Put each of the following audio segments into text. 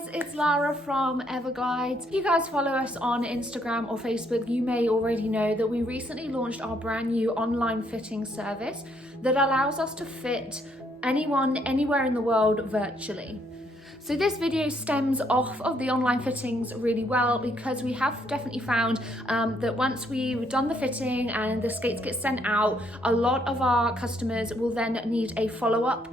guys, it's Lara from Everglides. If you guys follow us on Instagram or Facebook, you may already know that we recently launched our brand new online fitting service that allows us to fit anyone, anywhere in the world virtually. So this video stems off of the online fittings really well because we have definitely found that once we've done the fitting and the skates get sent out, a lot of our customers will then need a follow-up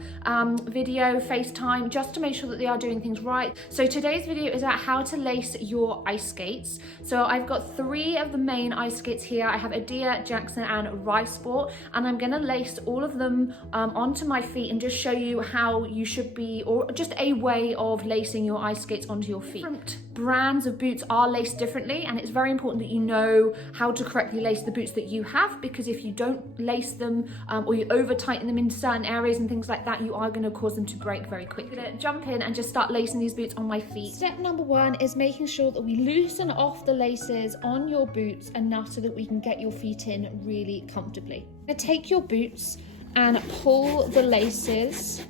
video, FaceTime, just to make sure that they are doing things right. So today's video is about how to lace your ice skates. So I've got 3 of the main ice skates here. I have Edea, Jackson and Risport, and I'm gonna lace all of them onto my feet and just show you how you should be, or just a way of lacing your ice skates onto your feet. Different brands of boots are laced differently, and it's very important that you know how to correctly lace the boots that you have, because if you don't lace them or you over tighten them in certain areas and things like that, you are going to cause them to break very quickly. I'm gonna jump in and just start lacing these boots on my feet. Step number 1 is making sure that we loosen off the laces on your boots enough so that we can get your feet in really comfortably. You're gonna take your boots and pull the laces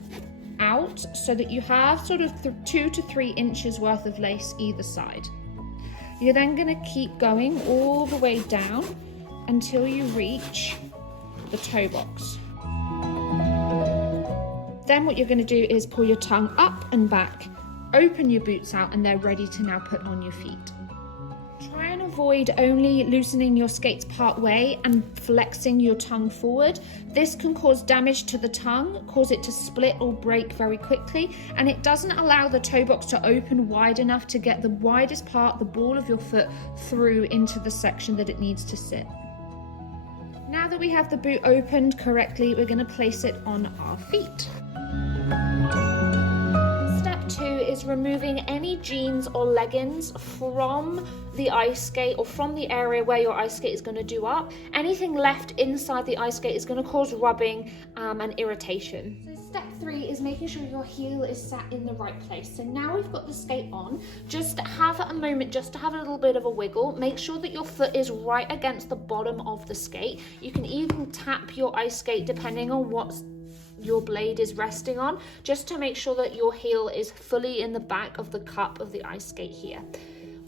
out so that you have sort of 2 to 3 inches worth of lace either side. You're then going to keep going all the way down until you reach the toe box. Then what you're going to do is pull your tongue up and back, open your boots out, and they're ready to now put on your feet. Try and avoid only loosening your skates part way and flexing your tongue forward. This can cause damage to the tongue, cause it to split or break very quickly, and it doesn't allow the toe box to open wide enough to get the widest part, the ball of your foot, through into the section that it needs to sit. Now that we have the boot opened correctly, we're going to place it on our feet. Step 2 is removing any jeans or leggings from the ice skate or from the area where your ice skate is going to do up. Anything left inside the ice skate is going to cause rubbing and irritation. So step 3 is making sure your heel is sat in the right place. So now we've got the skate on, just have a moment just to have a little bit of a wiggle. Make sure that your foot is right against the bottom of the skate. You can even tap your ice skate depending on what your blade is resting on, just to make sure that your heel is fully in the back of the cup of the ice skate here.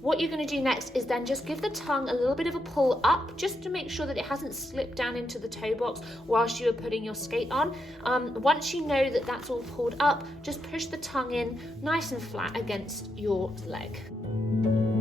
What you're going to do next is then just give the tongue a little bit of a pull up, just to make sure that it hasn't slipped down into the toe box whilst you are putting your skate on. Once you know that that's all pulled up, just push the tongue in nice and flat against your leg.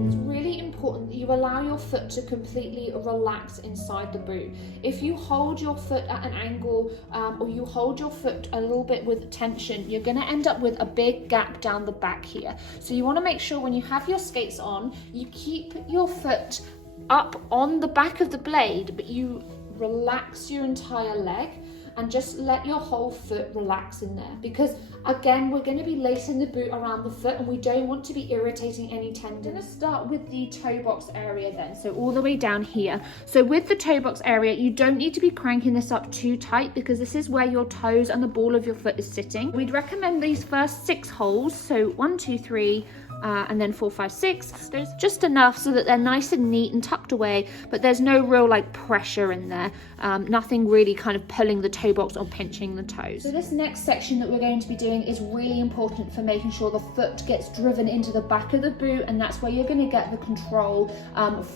It's really important that you allow your foot to completely relax inside the boot. If you hold your foot at an angle or you hold your foot a little bit with tension, you're going to end up with a big gap down the back here. So you want to make sure when you have your skates on, you keep your foot up on the back of the blade, but you relax your entire leg and just let your whole foot relax in there, because again, we're going to be lacing the boot around the foot and we don't want to be irritating any tendons. I'm going to start with the toe box area then, so all the way down here. So with the toe box area, you don't need to be cranking this up too tight, because this is where your toes and the ball of your foot is sitting. We'd recommend these first 6 holes, so 1, 2, 3, and then 4, 5, 6. There's just enough so that they're nice and neat and tucked away, but there's no real like pressure in there. Nothing really kind of pulling the toe box or pinching the toes. So this next section that we're going to be doing is really important for making sure the foot gets driven into the back of the boot, and that's where you're going to get the control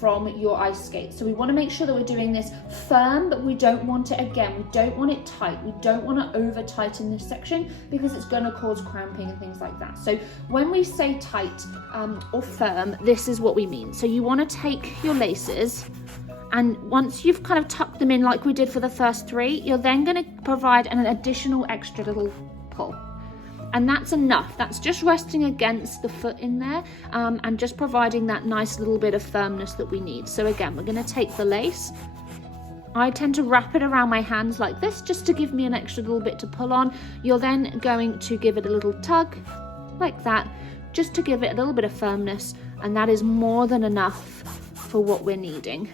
from your ice skate. So we want to make sure that we're doing this firm, but we don't want it, again, we don't want it tight. We don't want to over tighten this section because it's going to cause cramping and things like that. So when we say tight or firm, this is what we mean. So you want to take your laces, and once you've kind of tucked them in like we did for the first 3, you're then going to provide an additional extra little pull. And that's enough. That's just resting against the foot in there and just providing that nice little bit of firmness that we need. So again, we're going to take the lace. I tend to wrap it around my hands like this just to give me an extra little bit to pull on. You're then going to give it a little tug like that, just to give it a little bit of firmness, and that is more than enough for what we're needing.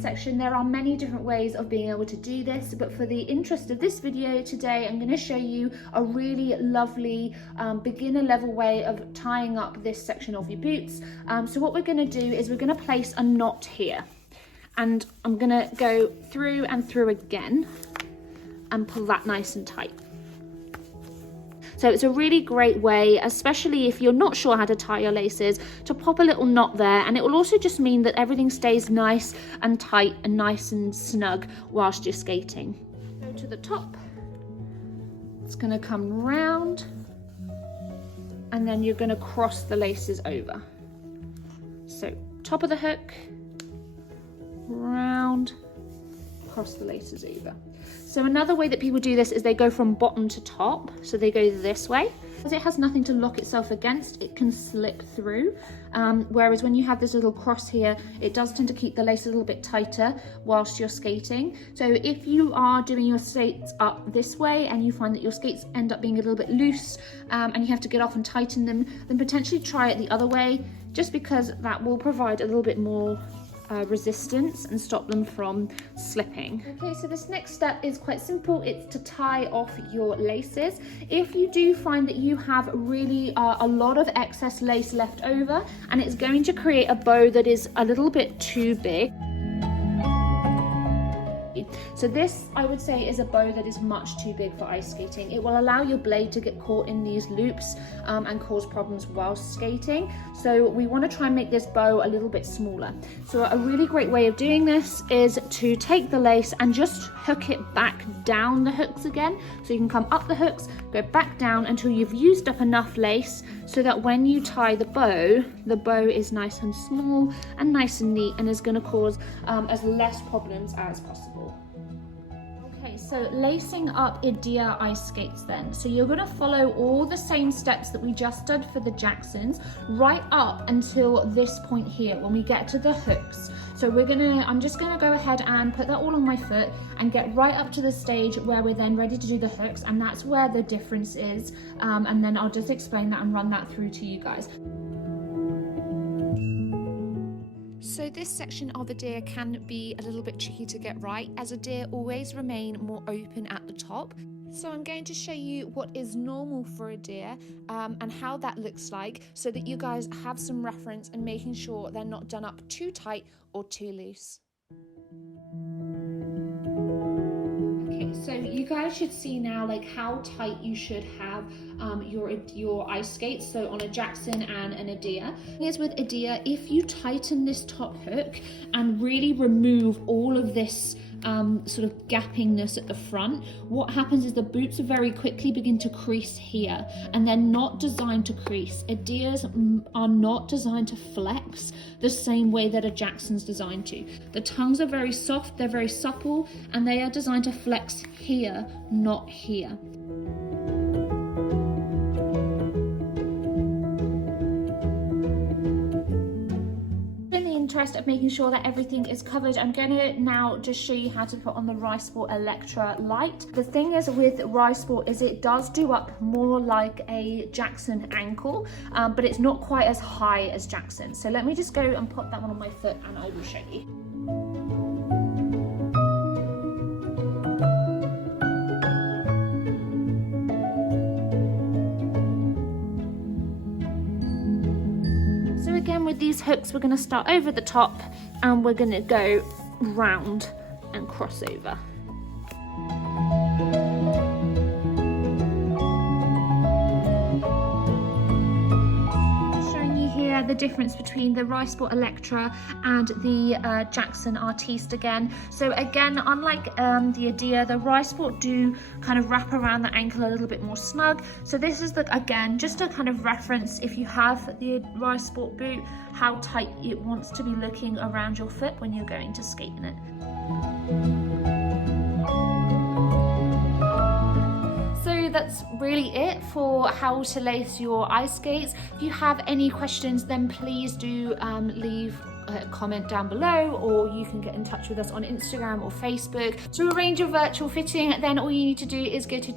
Section, there are many different ways of being able to do this, but for the interest of this video today, I'm going to show you a really lovely beginner level way of tying up this section of your boots. So what we're going to do is we're going to place a knot here. and I'm gonna go through and through again and pull that nice and tight. So it's a really great way, especially if you're not sure how to tie your laces, to pop a little knot there, and it will also just mean that everything stays nice and tight and nice and snug whilst you're skating. Go to the top, it's going to come round, and then you're going to cross the laces over. So top of the hook, round, cross the laces over. So another way that people do this is they go from bottom to top. So they go this way. Because it has nothing to lock itself against, it can slip through. Whereas when you have this little cross here, it does tend to keep the lace a little bit tighter whilst you're skating. So if you are doing your skates up this way and you find that your skates end up being a little bit loose and you have to get off and tighten them, then potentially try it the other way, just because that will provide a little bit more resistance and stop them from slipping. Okay, so this next step is quite simple. It's to tie off your laces. If you do find that you have really a lot of excess lace left over and it's going to create a bow that is a little bit too big, so this, I would say, is a bow that is much too big for ice skating. It will allow your blade to get caught in these loops and cause problems whilst skating. So we want to try and make this bow a little bit smaller. So a really great way of doing this is to take the lace and just hook it back down the hooks again. So you can come up the hooks, go back down until you've used up enough lace so that when you tie the bow is nice and small and nice and neat and is going to cause as less problems as possible. Okay, so lacing up Edea ice skates then. So you're going to follow all the same steps that we just did for the Jacksons right up until this point here when we get to the hooks. So I'm just going to go ahead and put that all on my foot and get right up to the stage where we're then ready to do the hooks, and that's where the difference is. And then I'll just explain that and run that through to you guys. So this section of Edea can be a little bit tricky to get right, as Edea always remain more open at the top. So I'm going to show you what is normal for Edea and how that looks like, so that you guys have some reference and making sure they're not done up too tight or too loose. So you guys should see now like how tight you should have your ice skates. So on a Jackson and an Edea. Here's with Edea, if you tighten this top hook and really remove all of this sort of gappingness at the front, what happens is the boots very quickly begin to crease here, and they're not designed to crease. Edeas are not designed to flex the same way that a Jackson's designed to. The tongues are very soft, they're very supple, and they are designed to flex here, not here. Interest of making sure that everything is covered, I'm going to now just show you how to put on the Risport Electra light. The thing is with Risport is it does do up more like a Jackson ankle, but it's not quite as high as Jackson. So let me just go and put that one on my foot and I will show you. Again, with these hooks, we're going to start over the top and we're going to go round and cross over. Showing you here the difference between the Risport Electra and the Jackson Artiste again. So again, unlike the Edea, the Risport do kind of wrap around the ankle a little bit more snug. So this is again just a kind of reference, if you have the Risport boot, how tight it wants to be looking around your foot when you're going to skate in it. So that's really it for how to lace your ice skates. If you have any questions, then please do leave a comment down below, or you can get in touch with us on Instagram or Facebook to arrange a virtual fitting. Then all you need to do is go to